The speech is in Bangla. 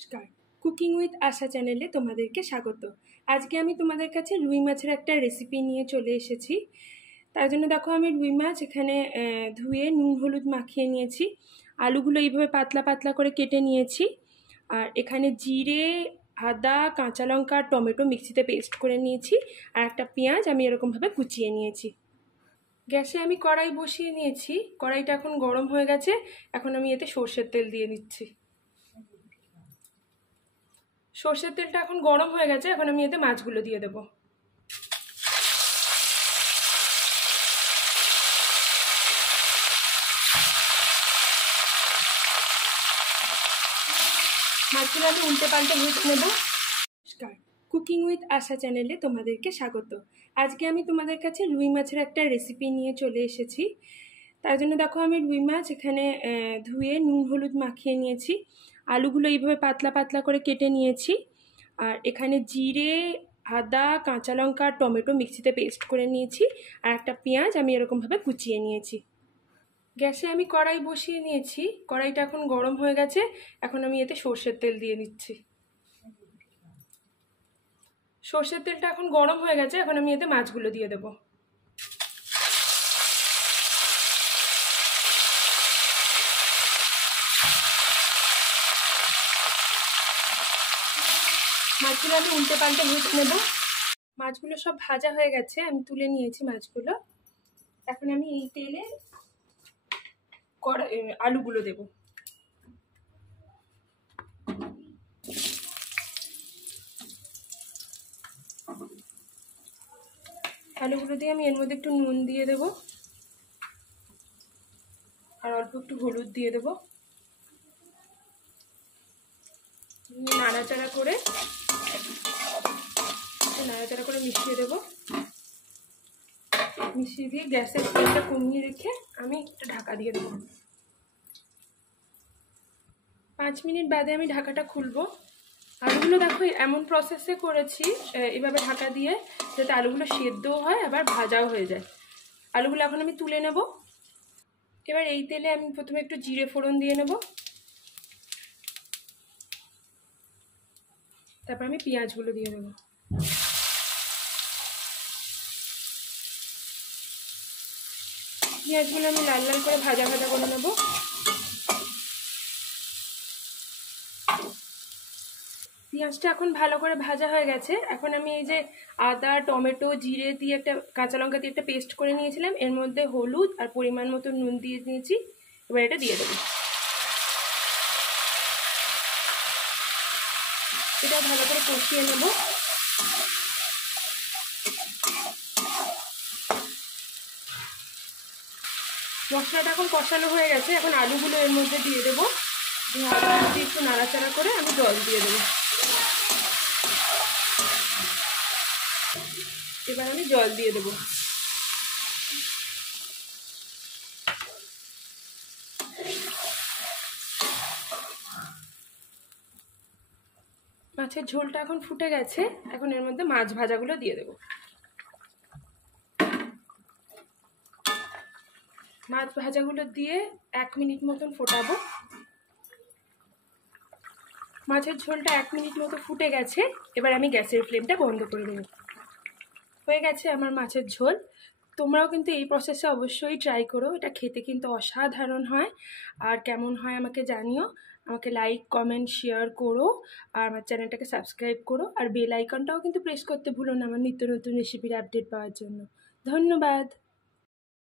নমস্কার, কুকিং উইথ আশা চ্যানেলে তোমাদেরকে স্বাগত। আজকে আমি তোমাদের কাছে রুই মাছের একটা রেসিপি নিয়ে চলে এসেছি। তার জন্য দেখো আমি রুই মাছ এখানে ধুয়ে নুন হলুদ মাখিয়ে নিয়েছি। আলুগুলো এইভাবে পাতলা পাতলা করে কেটে নিয়েছি। আর এখানে জিরে, আদা, কাঁচা লঙ্কা আর টমেটো মিক্সিতে পেস্ট করে নিয়েছি। আর একটা পেঁয়াজ আমি এরকমভাবে কুচিয়ে নিয়েছি। গ্যাসে আমি কড়াই বসিয়ে নিয়েছি। কড়াইটা এখন গরম হয়ে গেছে। এখন আমি এতে সর্ষের তেল দিয়ে দিচ্ছি। সর্ষের তেলটা এখন গরম হয়ে গেছে। এখন আমি এতে মাছগুলো দিয়ে দেব। মাছগুলো আমি উল্টে পাল্টে ভেজে নেব। নমস্কার, কুকিং উইথ আশা চ্যানেলে তোমাদেরকে স্বাগত। আজকে আমি তোমাদের কাছে রুই মাছের একটা রেসিপি নিয়ে চলে এসেছি। তার জন্য দেখো আমি রুই মাছ এখানে ধুয়ে নুন হলুদ মাখিয়ে নিয়েছি। আলুগুলো এইভাবে পাতলা পাতলা করে কেটে নিয়েছি। আর এখানে জিরে, আদা, কাঁচা লঙ্কা আর টমেটো মিক্সিতে পেস্ট করে নিয়েছি। আর একটা পেঁয়াজ আমি এরকমভাবে কুচিয়ে নিয়েছি। গ্যাসে আমি কড়াই বসিয়ে নিয়েছি। কড়াইটা এখন গরম হয়ে গেছে। এখন আমি এতে সর্ষের তেল দিয়ে দিচ্ছি। সর্ষের তেলটা এখন গরম হয়ে গেছে। এখন আমি এতে মাছগুলো দিয়ে দেব। মাছগুলো আমি উল্টে পাল্টে ভেজে নেব। মাছগুলো সব ভাজা হয়ে গেছে, আমি তুলে নিয়েছি মাছগুলো। এখন আমি এই তেলে আলুগুলো দেব। আলুগুলো দিয়ে আমি এর মধ্যে একটু নুন দিয়ে দেব আর অল্প একটু হলুদ দিয়ে দেব। নাড়াচাড়া করে মিশিয়ে দেব। মিশিয়ে দিয়ে গ্যাসের ফ্লেমটা কমিয়ে রেখে আমি একটা ঢাকা দিয়ে দেবো। 5 মিনিট বাদে আমি ঢাকাটা খুলবো। আলুগুলো দেখো এমন প্রসেসে করেছি এভাবে ঢাকা দিয়ে, যাতে আলুগুলো সেদ্ধও হয় আবার ভাজাও হয়ে যায়। আলুগুলো এখন আমি তুলে নেব। এবার এই তেলে আমি প্রথমে একটু জিরে ফোড়ন দিয়ে নেব। তারপর আমি পেঁয়াজগুলো দিয়ে দেবো। পেঁয়াজগুলো আমি লাল লাল করে ভাজা ভাজা করে নেব। পেঁয়াজটা এখন ভালো করে ভাজা হয়ে গেছে। এখন আমি এই যে আদা, টমেটো, জিরে দিয়ে একটা কাঁচা লঙ্কা দিয়ে একটা পেস্ট করে নিয়েছিলাম, এর মধ্যে হলুদ আর পরিমাণ মতো নুন দিয়ে দিয়েছি। এবার এটা দিয়ে দেবো। এটা ভালো করে কষিয়ে নেব। মশলাটা এখন কষানো হয়ে গেছে। এখন আলুগুলো এর মধ্যে দিয়ে দেবো। আলু দিয়ে একটু নাড়াচাড়া করে আমি জল দিয়ে দেবো। এবার আমি জল দিয়ে দেবো। মাছের ঝোলটা এখন ফুটে গেছে। এখন এর মধ্যে মাছ ভাজাগুলো দিয়ে দেবো। মাছ ভাজাগুলো দিয়ে 1 মিনিট মতন ফোটাবো। মাছের ঝোলটা 1 মিনিট মতো ফুটে গেছে। এবার আমি গ্যাসের ফ্লেমটা বন্ধ করে দেবো। হয়ে গেছে আমার মাছের ঝোল। তোমরাও কিন্তু এই প্রসেসে অবশ্যই ট্রাই করো। এটা খেতে কিন্তু অসাধারণ হয়। আর কেমন হয় আমাকে জানিও। আমাকে লাইক, কমেন্ট, শেয়ার করো। আর আমার চ্যানেলটাকে সাবস্ক্রাইব করো। আর বেল আইকনটাও কিন্তু প্রেস করতে ভুলো না আমার নিত্য নতুন রেসিপির আপডেট পাওয়ার জন্য। ধন্যবাদ।